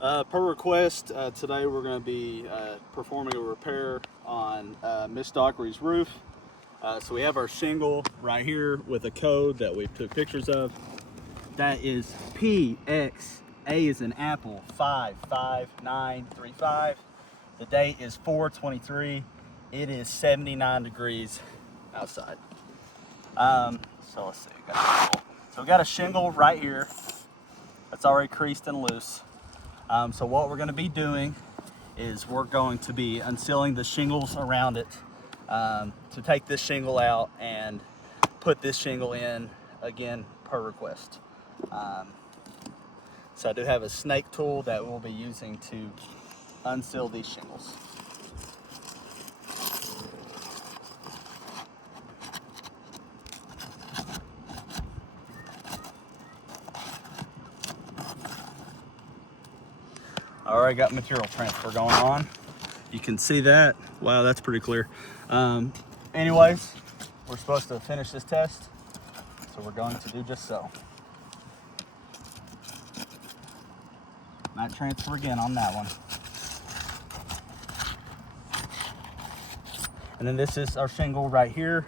Per request, today we're going to be performing a repair on Miss Dockery's roof. So we have our shingle right here with a code that we took pictures of. That is PX, A is an apple, 55935. The date is 4/23. It is 79 degrees outside. So let's see. So we got a shingle right here that's already creased and loose. So what we're going to be doing is we're going to be unsealing the shingles around it to take this shingle out and put this shingle in again per request. So I do have a snake tool that we'll be using to unseal these shingles. Alright, got material transfer going on. You can see that. Wow, that's pretty clear. Anyways, we're supposed to finish this test, so we're going to do just so. Mat transfer again on that one. And then this is our shingle right here.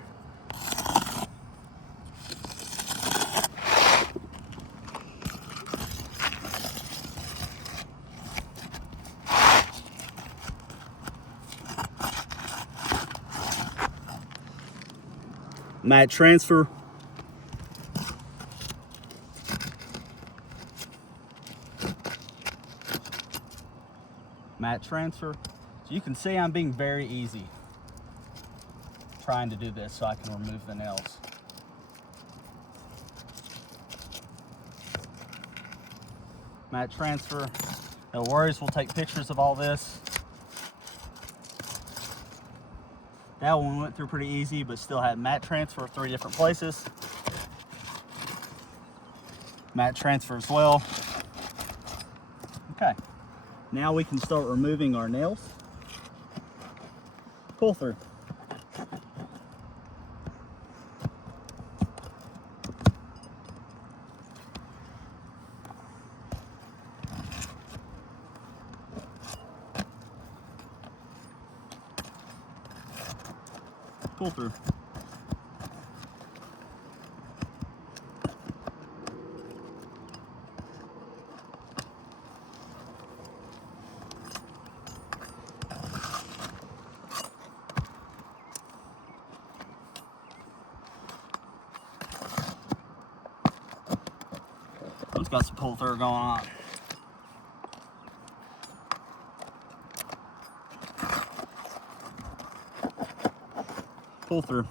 Mat transfer. Mat transfer. So you can see I'm being very easy trying to do this so I can remove the nails. Mat transfer. No worries, we'll take pictures of all this. That one went through pretty easy, but still had mat transfer 3 different places. Mat transfer as well. Okay, now we can start removing our nails. Pull through. Pull through. It's got some pull through going on. Pull through.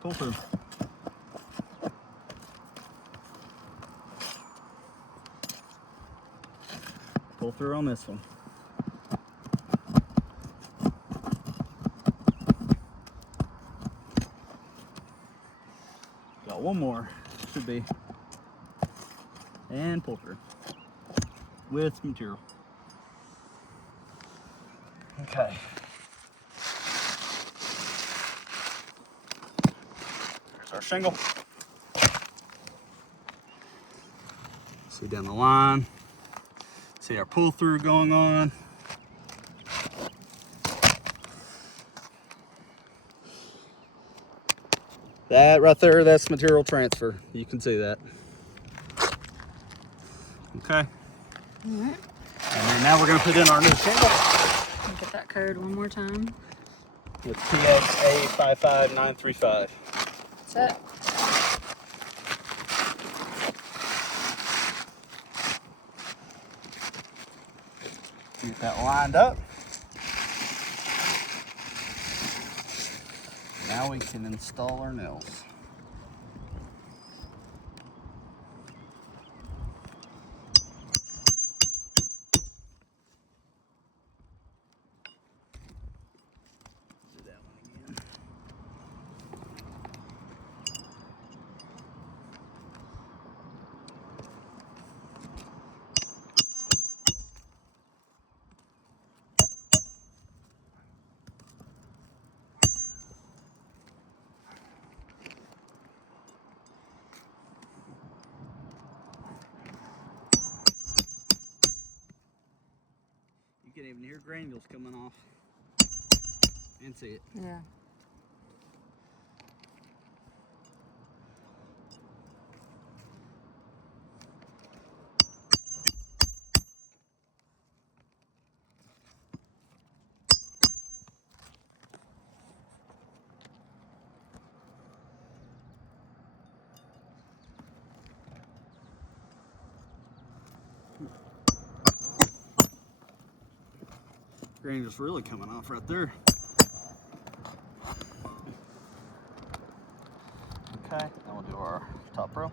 Pull through. Pull through on this one. Got one more, should be. And pull through with material. Okay. There's our shingle. See down the line. See our pull through going on. That right there, that's material transfer. You can see that. Okay. All right. And then now we're gonna put in our new shingle. Get that code one more time. With PXA 55935. That's it. Get that lined up. Now we can install our nails. even hear granules coming off. And see it. Yeah. Granules really coming off right there. Okay, then we'll do our top row.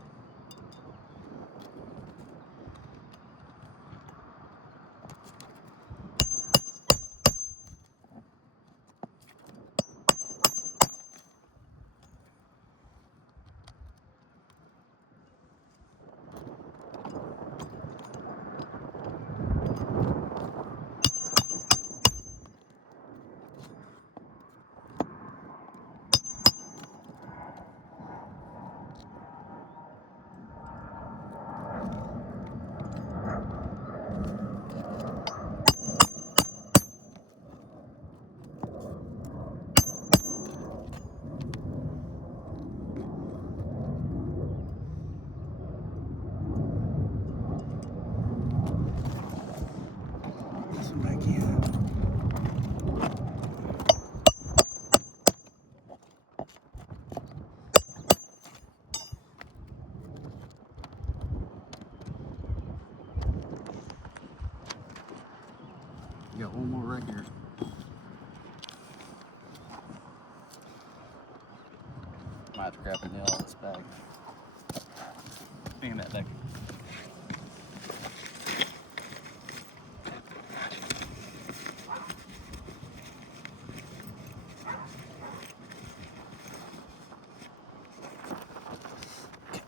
This one back in. Got one more right here. Might have to grab a nail out of this bag. Bring that back.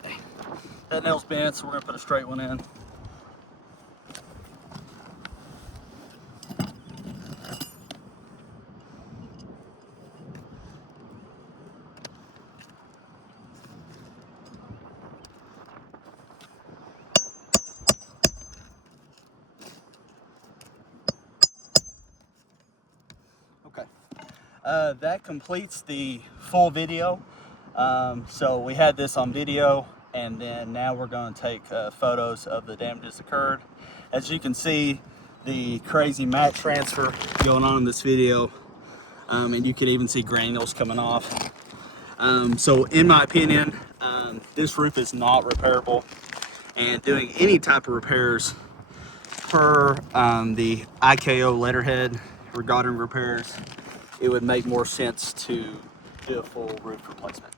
Okay. That nail's bent, so we're gonna put a straight one in. Okay, that completes the full video. So we had this on video, and then now we're going to take photos of the damages occurred. As you can see, the crazy mat transfer going on in this video, and you can even see granules coming off. So in my opinion, this roof is not repairable, and doing any type of repairs per the IKO letterhead regarding repairs, it would make more sense to do a full roof replacement.